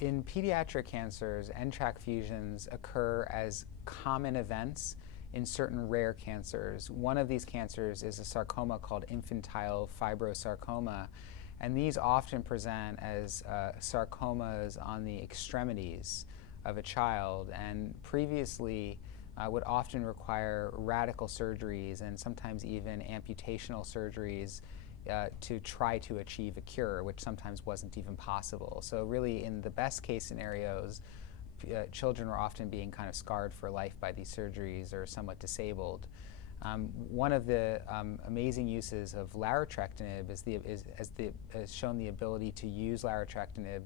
In pediatric cancers, NTRK fusions occur as common events in certain rare cancers. One of these cancers is a sarcoma called infantile fibrosarcoma, and these often present as sarcomas on the extremities of a child, and previously would often require radical surgeries and sometimes even amputational surgeries to try to achieve a cure, which sometimes wasn't even possible. So really, in the best case scenarios, children were often being kind of scarred for life by these surgeries or somewhat disabled. One of the amazing uses of larotrectinib has shown the ability to use larotrectinib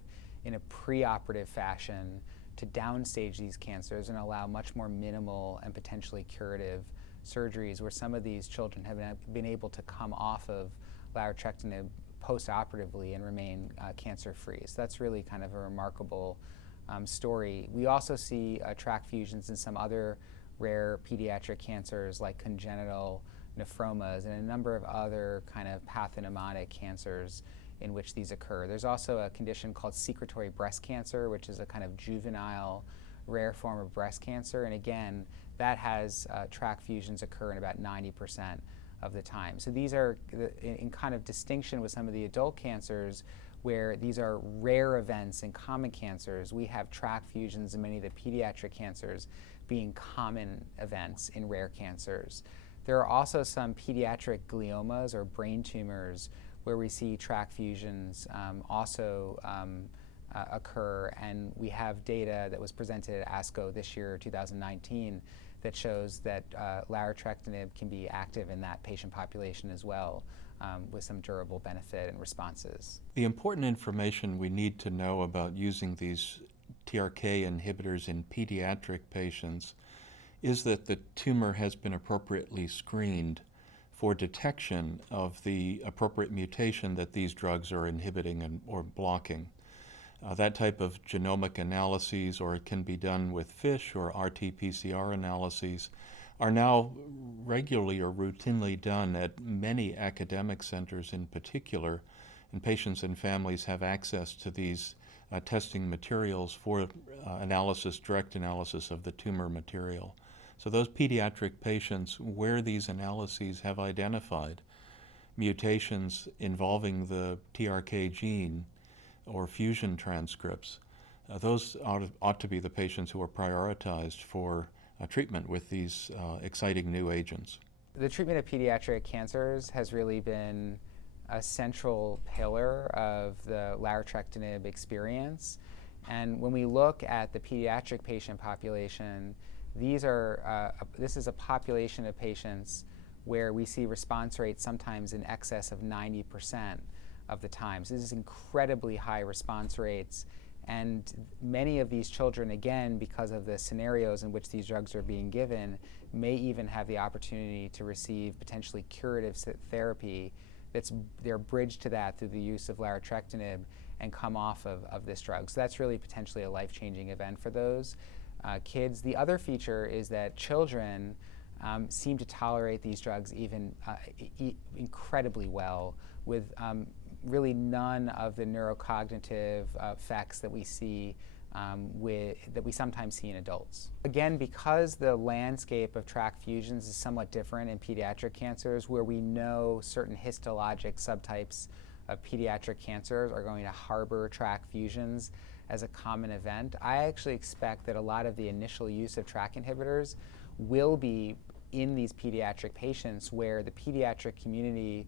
in a preoperative fashion to downstage these cancers and allow much more minimal and potentially curative surgeries, where some of these children have been able to come off of larotrectinib post-operatively and remain cancer-free. So that's really kind of a remarkable story. We also see TRK fusions in some other rare pediatric cancers like congenital nephromas and a number of other kind of pathognomonic cancers in which these occur. There's also a condition called secretory breast cancer, which is a kind of juvenile rare form of breast cancer, and again, that has TRK fusions occur in about 90% of the time. So these are in kind of distinction with some of the adult cancers where these are rare events in common cancers. We have TRK fusions in many of the pediatric cancers being common events in rare cancers. There are also some pediatric gliomas or brain tumors where we see TRK fusions also occur, and we have data that was presented at ASCO this year, 2019, that shows that larotrectinib can be active in that patient population as well, with some durable benefit and responses. The important information we need to know about using these TRK inhibitors in pediatric patients is that the tumor has been appropriately screened for detection of the appropriate mutation that these drugs are inhibiting or blocking. That type of genomic analyses, or it can be done with FISH or RT-PCR analyses, are now regularly or routinely done at many academic centers in particular, and patients and families have access to these testing materials for direct analysis of the tumor material. So those pediatric patients where these analyses have identified mutations involving the TRK gene or fusion transcripts, those ought to be the patients who are prioritized for treatment with these exciting new agents. The treatment of pediatric cancers has really been a central pillar of the larotrectinib experience. And when we look at the pediatric patient population, this is a population of patients where we see response rates sometimes in excess of 90% of the time. So this is incredibly high response rates. And many of these children, again, because of the scenarios in which these drugs are being given, may even have the opportunity to receive potentially curative therapy they're bridged to that through the use of larotrectinib and come off of this drug. So that's really potentially a life-changing event for those kids. The other feature is that children seem to tolerate these drugs even incredibly well, with really none of the neurocognitive effects that we see that we sometimes see in adults. Again, because the landscape of TRK fusions is somewhat different in pediatric cancers, where we know certain histologic subtypes of pediatric cancers are going to harbor TRK fusions as a common event, I actually expect that a lot of the initial use of TRK inhibitors will be in these pediatric patients where the pediatric community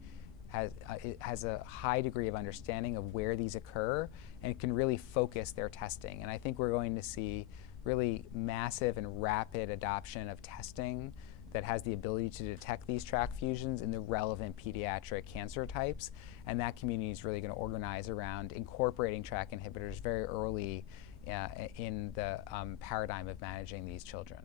has a high degree of understanding of where these occur and can really focus their testing. And I think we're going to see really massive and rapid adoption of testing that has the ability to detect these TRK fusions in the relevant pediatric cancer types. And that community is really going to organize around incorporating TRK inhibitors very early in the paradigm of managing these children.